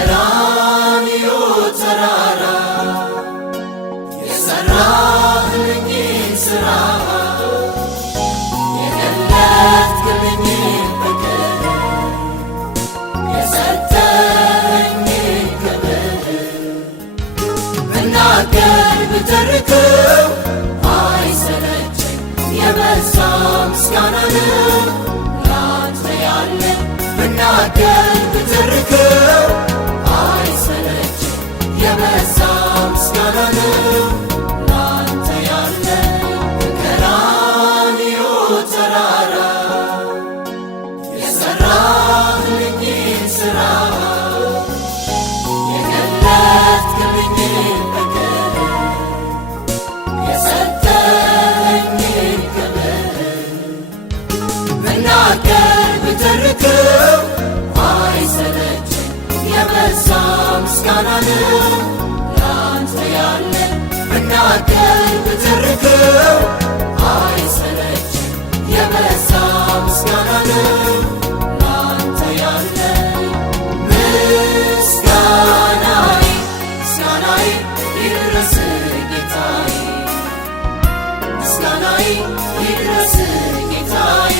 በቀራንዮ ተራራ የሠራህልኝን ሥራ የገለጥክልኝን ፍቅር የሰጠኸኝን ክብር ብናገር ብተርከው አይሰለቸኝ የበዛ ምስጋና ነው ላንተ ያለኝ ብናገር ብተርከው አይሰለቸኝ የበዛ ምስጋና ነው ላንተ ያለኝ በቀራንዮ ተራራ የሠራህልኝን ሥራ የገለጥክልኝን ፍቅር የሰጠኸኝን ክብር ብናገር ብተርከው አይሰለቸኝ የበዛ ምስጋና ነው ላንተ ያለኝ ብናገር ብተርከው አይሰለቸኝ የበዛ ምስጋና ነው ላንተ ያለኝ ምስጋናዬ ምስጋናዬ ይድረስህ ጌታዬ ምስጋናዬ ይድረስህ ጌታዬ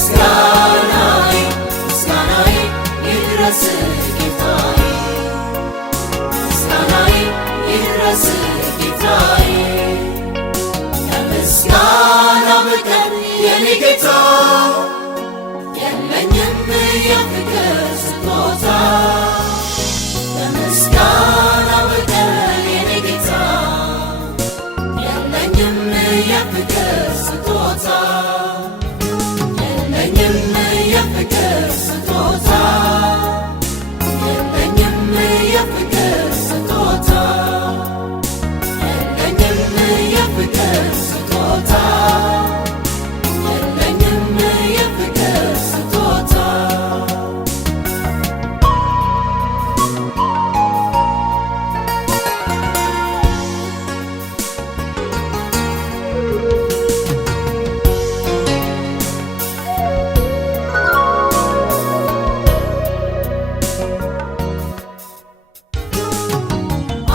ምስጋናዬ ምስጋናዬ ይድረስህ ጌታዬ ምስጋናዬ ይድረስህ ጌታዬ ከምስጋና በቀር የኔ ጌታ የለኝም የፍቅር ስጦታ ከምስጋና በቀር የኔ ጌታ የለኝም የፍቅር ስጦታ የለኝም የፍቅር ስጦታ የለኝም የፍቅር ስጦታ የለኝም የፍቅር ስጦታ የለኝም የፍቅር ስጦታ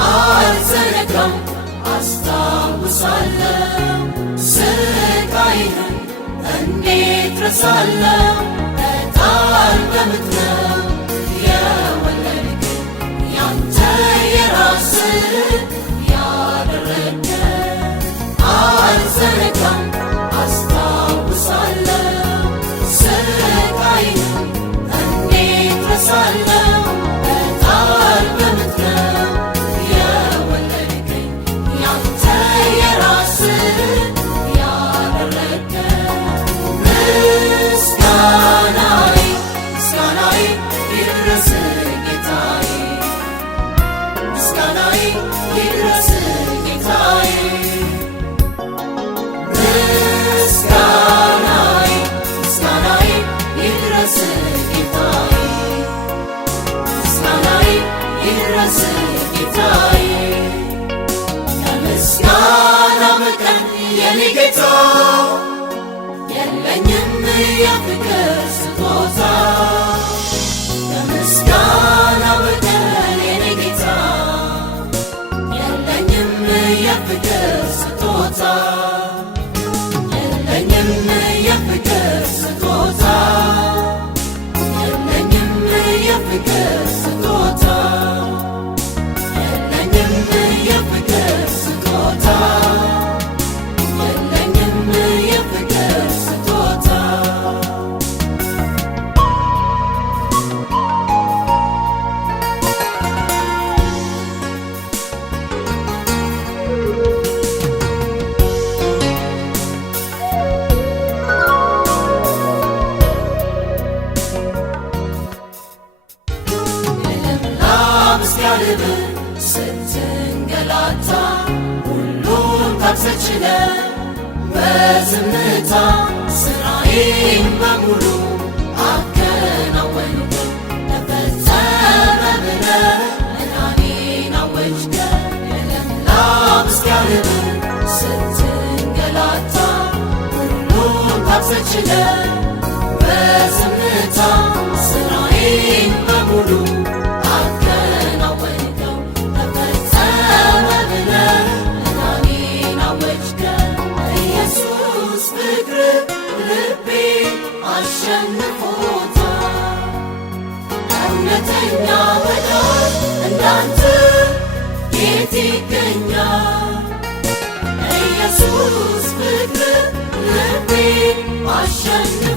አልዘነጋም አስታውሳለሁ ስቃይህን እንዴት ረሳለሁ በጣር በምትለው የወለድከኝ ያንተ የራስህ ያደረግከኝ አልዘነጋም አስታውሳለሁ ስቃይህን እንዴት ረሳለሁ በጣር በምትለው የወለድከኝ ያንተ የራስህ ያደረግከኝ ምስጋናዬ ምስጋናዬ ይድረስህ ጌታዬ ምስጋናዬ ይድረስህ ጌታዬ ምስጋናዬ ምስጋናዬ ይድረስህ ጌታዬ ምስጋናዬ ይድረስህ ጌታዬ ከምስጋና በቀር የኔ ጌታ የለኝም የፍቅር ስጦታ ከምስጋና በቀር የኔ ጌታ የለኝም የፍቅር ስጦታ የለኝም የፍቅር ስጦታ የለኝም የፍቅር ስጦታ የለኝም የፍቅር ስጦታ የለኝም የፍቅር ስጦታ እስኪያልብህ ስትንገላታ ሁሉን ታግሰህ ችለህ በዝምታ ሥራዬን በሙሉ አከናወንከው ተፈጸመ ብለህ መዳኔን አወጅከው ለምለም እስኪያልብህ ስትንገላታ ሁሉን ታግሰህ ችለህ በዝምታ ሥራ አሸንፎ